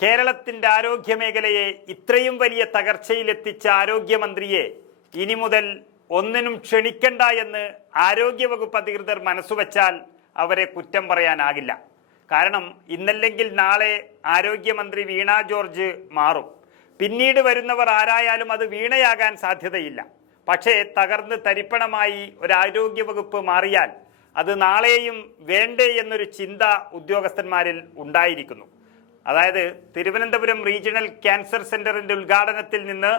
കേരളത്തിന്റെ ആരോഗ്യ മേഖലയെ ഇത്രയും വലിയ തകർച്ചയിലെത്തിച്ച ആരോഗ്യമന്ത്രിയെ ഇനി മുതൽ ഒന്നിനും ക്ഷണിക്കണ്ട എന്ന് ആരോഗ്യവകുപ്പ് അധികൃതർ മനസ്സുവെച്ചാൽ അവരെ കുറ്റം പറയാനാകില്ല. കാരണം ഇന്നല്ലെങ്കിൽ നാളെ ആരോഗ്യമന്ത്രി വീണ ജോർജ് മാറും. പിന്നീട് വരുന്നവർ ആരായാലും അത് വീണയാകാൻ സാധ്യതയില്ല. പക്ഷേ തകർന്ന് തരിപ്പണമായി ഒരു ആരോഗ്യവകുപ്പ് മാറിയാൽ അത് നാളെയും വേണ്ടേ എന്നൊരു ചിന്ത ഉദ്യോഗസ്ഥന്മാരിൽ ഉണ്ടായിരിക്കുന്നു. അതായത് തിരുവനന്തപുരം റീജിയണൽ ക്യാൻസർ സെന്ററിന്റെ ഉദ്ഘാടനത്തിൽ നിന്ന്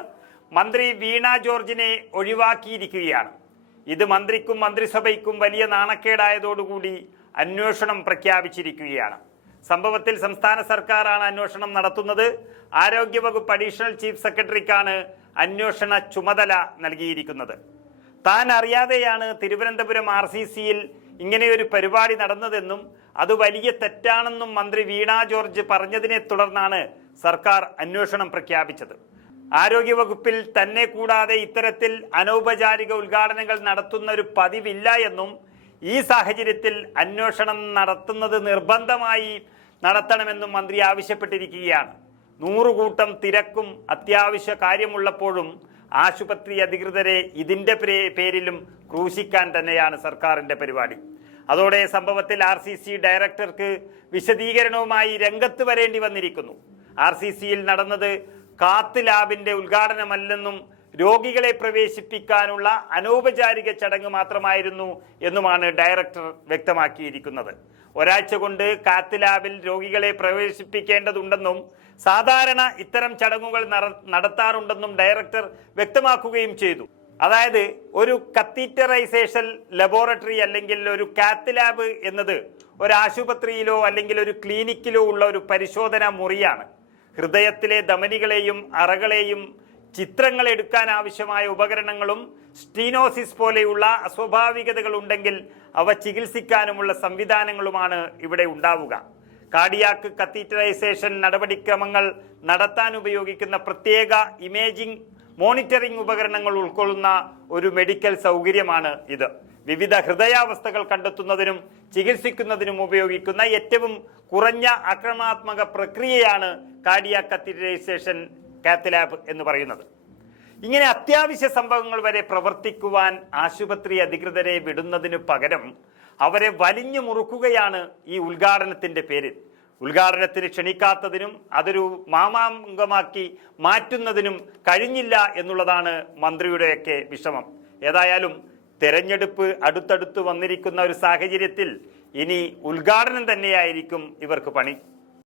മന്ത്രി വീണ ജോർജിനെ ഒഴിവാക്കിയിരിക്കുകയാണ്. ഇത് മന്ത്രിക്കും മന്ത്രിസഭയ്ക്കും വലിയ നാണക്കേടായതോടുകൂടി അന്വേഷണം പ്രഖ്യാപിച്ചിരിക്കുകയാണ്. സംഭവത്തിൽ സംസ്ഥാന സർക്കാരാണ് അന്വേഷണം നടത്തുന്നത്. ആരോഗ്യവകുപ്പ് അഡീഷണൽ ചീഫ് സെക്രട്ടറിക്കാണ് അന്വേഷണ ചുമതല നൽകിയിരിക്കുന്നത്. താൻ അറിയാതെയാണ് തിരുവനന്തപുരം RCCയിൽ ഇങ്ങനെയൊരു പരിപാടി നടന്നതെന്നും അത് വലിയ തെറ്റാണെന്നും മന്ത്രി വീണ ജോർജ് പറഞ്ഞതിനെ തുടർന്നാണ് സർക്കാർ അന്വേഷണം പ്രഖ്യാപിച്ചത്. ആരോഗ്യവകുപ്പിൽ തന്നെ കൂടാതെ ഇത്തരത്തിൽ അനൗപചാരിക ഉദ്ഘാടനങ്ങൾ നടത്തുന്ന ഒരു പതിവില്ല എന്നും ഈ സാഹചര്യത്തിൽ അന്വേഷണം നടത്തുന്നത് നിർബന്ധമായി നടത്തണമെന്നും മന്ത്രി ആവശ്യപ്പെട്ടിരിക്കുകയാണ്. 100 കൂട്ടം തിരക്കും അത്യാവശ്യ കാര്യമുള്ളപ്പോഴും ആശുപത്രി അധികൃതരെ ഇതിന്റെ പേരിലും ക്രൂശിക്കാൻ തന്നെയാണ് സർക്കാരിന്റെ പരിപാടി. അതോടെ സംഭവത്തിൽ RCC ഡയറക്ടർക്ക് വിശദീകരണവുമായി രംഗത്ത് വരേണ്ടി വന്നിരിക്കുന്നു. RCCയിൽ നടന്നത് കാത്ത് ലാബിന്റെ ഉദ്ഘാടനമല്ലെന്നും രോഗികളെ പ്രവേശിപ്പിക്കാനുള്ള അനൗപചാരിക ചടങ്ങ് മാത്രമായിരുന്നു എന്നുമാണ് ഡയറക്ടർ വ്യക്തമാക്കിയിരിക്കുന്നത്. ഒരാഴ്ച കൊണ്ട് കാത്ത് ലാബിൽ രോഗികളെ പ്രവേശിപ്പിക്കേണ്ടതുണ്ടെന്നും സാധാരണ ഇത്തരം ചടങ്ങുകൾ നടത്താറുണ്ടെന്നും ഡയറക്ടർ വ്യക്തമാക്കുകയും ചെയ്തു. അതായത് ഒരു കത്തീറ്ററൈസേഷൻ ലബോറട്ടറി അല്ലെങ്കിൽ ഒരു കാത്ത് ലാബ് എന്നത് ഒരു ആശുപത്രിയിലോ അല്ലെങ്കിൽ ഒരു ക്ലിനിക്കിലോ ഉള്ള ഒരു പരിശോധനാ മുറിയാണ്. ഹൃദയത്തിലെ ധമനികളെയും അറകളെയും ചിത്രങ്ങൾ എടുക്കാൻ ആവശ്യമായ ഉപകരണങ്ങളും സ്റ്റീനോസിസ് പോലെയുള്ള അസ്വാഭാവികതകൾ ഉണ്ടെങ്കിൽ അവ ചികിത്സിക്കാനുമുള്ള സംവിധാനങ്ങളുമാണ് ഇവിടെ ഉണ്ടാവുക. കാർഡിയാക്ക് കത്തീറ്ററൈസേഷൻ നടപടിക്രമങ്ങൾ നടത്താൻ ഉപയോഗിക്കുന്ന പ്രത്യേക ഇമേജിംഗ് മോണിറ്ററിംഗ് ഉപകരണങ്ങൾ ഉൾക്കൊള്ളുന്ന ഒരു മെഡിക്കൽ സൗകര്യമാണ് ഇത്. വിവിധ ഹൃദയാവസ്ഥകൾ കണ്ടെത്തുന്നതിനും ചികിത്സിക്കുന്നതിനും ഉപയോഗിക്കുന്ന ഏറ്റവും കുറഞ്ഞ ആക്രമണാത്മക പ്രക്രിയയാണ് കാർഡിയാക് കത്തീറ്ററൈസേഷൻ കാത്ത് ലാബ് എന്ന് പറയുന്നത്. ഇങ്ങനെ അത്യാവശ്യ സംഭവങ്ങൾ വരെ പ്രവർത്തിക്കുവാൻ ആശുപത്രി അധികൃതരെ വിടുന്നതിനു പകരം അവരെ വലിഞ്ഞു മുറുക്കുകയാണ് ഈ ഉദ്ഘാടനത്തിന്റെ പേരിൽ. ഉദ്ഘാടനത്തിന് ക്ഷണിക്കാത്തതിനും അതൊരു മാമാങ്കമാക്കി മാറ്റുന്നതിനും കഴിഞ്ഞില്ല എന്നുള്ളതാണ് മന്ത്രിയുടെയൊക്കെ വിഷമം. ഏതായാലും തെരഞ്ഞെടുപ്പ് അടുത്തടുത്ത് വന്നിരിക്കുന്ന ഒരു സാഹചര്യത്തിൽ ഇനി ഉദ്ഘാടനം തന്നെയായിരിക്കും ഇവർക്ക് പണി.